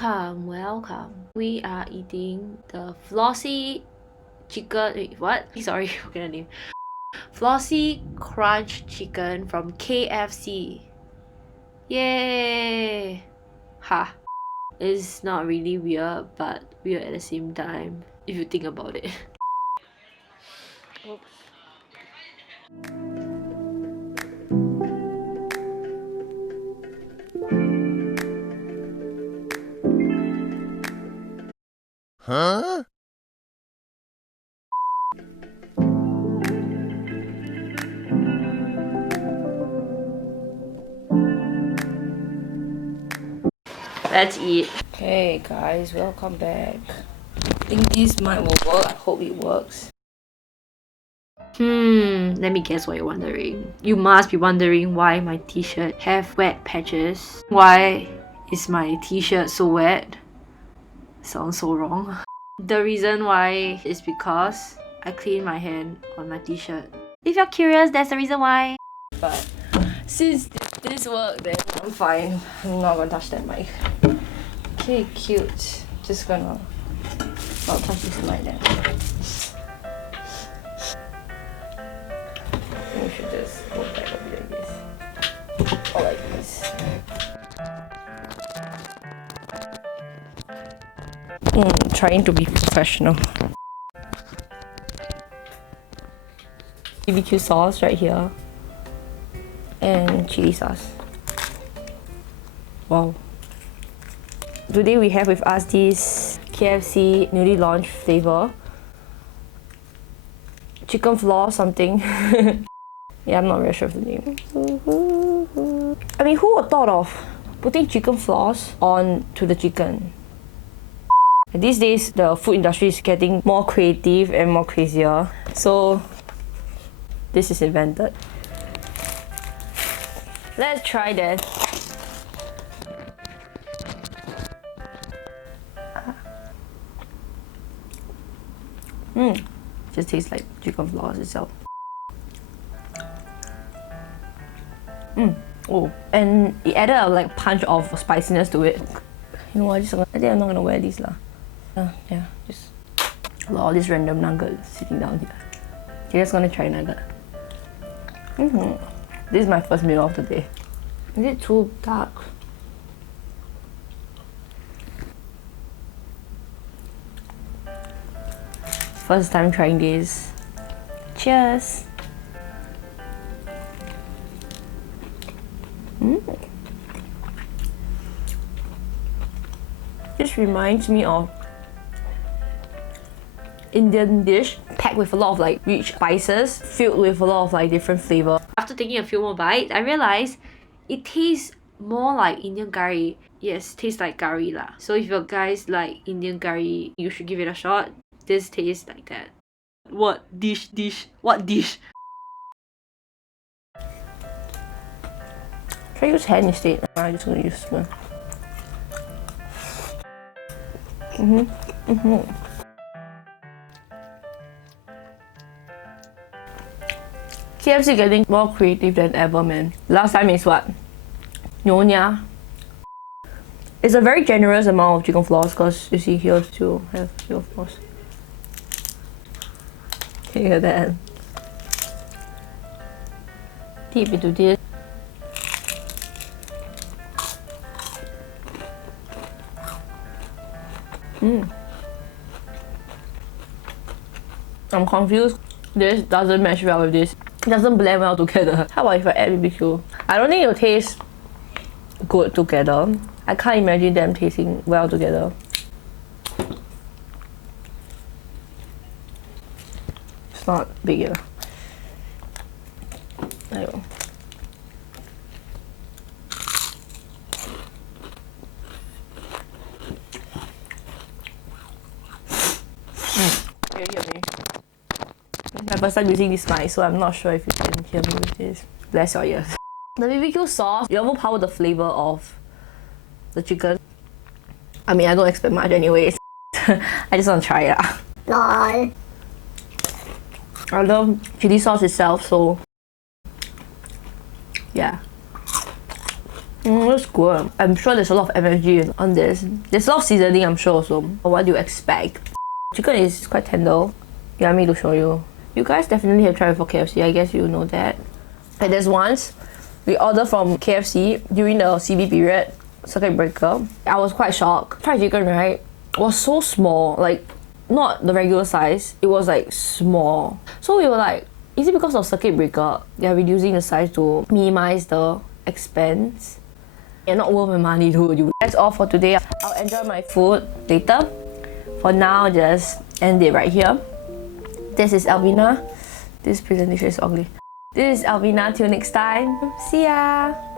Welcome. We are eating the Flossy Chicken. Wait, what? Sorry, forget the name. Flossy Crunch Chicken from KFC. Yay! Ha. It's not really weird, but weird at the same time, if you think about it. Oops. Huh? Let's eat. Hey guys, welcome back. I think this might will work. I hope it works. Let me guess what you're wondering. You must be wondering why my t-shirt have wet patches. Why is my t-shirt so wet? Sounds so wrong. The reason why is because I clean my hand on my t-shirt. If you're curious, that's the reason why. But since this worked, then I'm fine. I'm not gonna touch that mic. Okay, cute. Just gonna not touch this mic then. We should just go back a bit like this. Or like this. Trying to be professional. BBQ sauce right here. And chili sauce. Wow. Today we have with us this KFC newly launched flavor. Chicken floss something. Yeah, I'm not really sure of the name. I mean, who would thought of putting chicken floss on to the chicken? And these days, the food industry is getting more creative and more crazier. So, this is invented. Let's try that. Just tastes like chicken floss itself. Oh, and it added a like punch of spiciness to it. You know what? I think I'm not gonna wear these lah. Yeah, just all these random nuggets sitting down here. You're just gonna try nugget. This is my first meal of the day. Is it too dark? First time trying this. Cheers! This reminds me of Indian dish packed with a lot of like rich spices, filled with a lot of like different flavor. After taking a few more bites, I realized it tastes more like Indian curry. Yes, tastes like curry lah. So if you guys like Indian curry, you should give it a shot. This tastes like that. What dish? What dish? Should I use hand instead? I'm just gonna use spoon. KFC getting more creative than ever, man. Last time is what? Nyonya. It's a very generous amount of chicken floss because you see here still have chicken floss. Can you hear that? Deep into this. I'm confused. This doesn't match well with this. It doesn't blend well together. How about if I add BBQ? I don't think it'll taste good together. I can't imagine them tasting well together. It's not big enough. I don't know. Can you hear me? It's my first time using this mic, so I'm not sure if you can hear me with this. Bless your ears. The BBQ sauce, it overpowered the flavor of the chicken. I mean, I don't expect much anyways. I just want to try it. Lol. I love chili sauce itself, so yeah. That's good. I'm sure there's a lot of MSG on this. There's a lot of seasoning, I'm sure also. What do you expect? Chicken is quite tender. You want me to show you? You guys definitely have tried before KFC. I guess you know that. And there's once we ordered from KFC during the CB period, circuit breaker. I was quite shocked. Fried chicken, right, was so small, like not the regular size. It was like small. So we were like, is it because of circuit breaker they're reducing the size to minimize the expense? You're not worth my money, dude. That's all for today. I'll enjoy my food later. For now, just end it right here. This is Alvina. This presentation is ugly. This is Alvina. Till next time. See ya.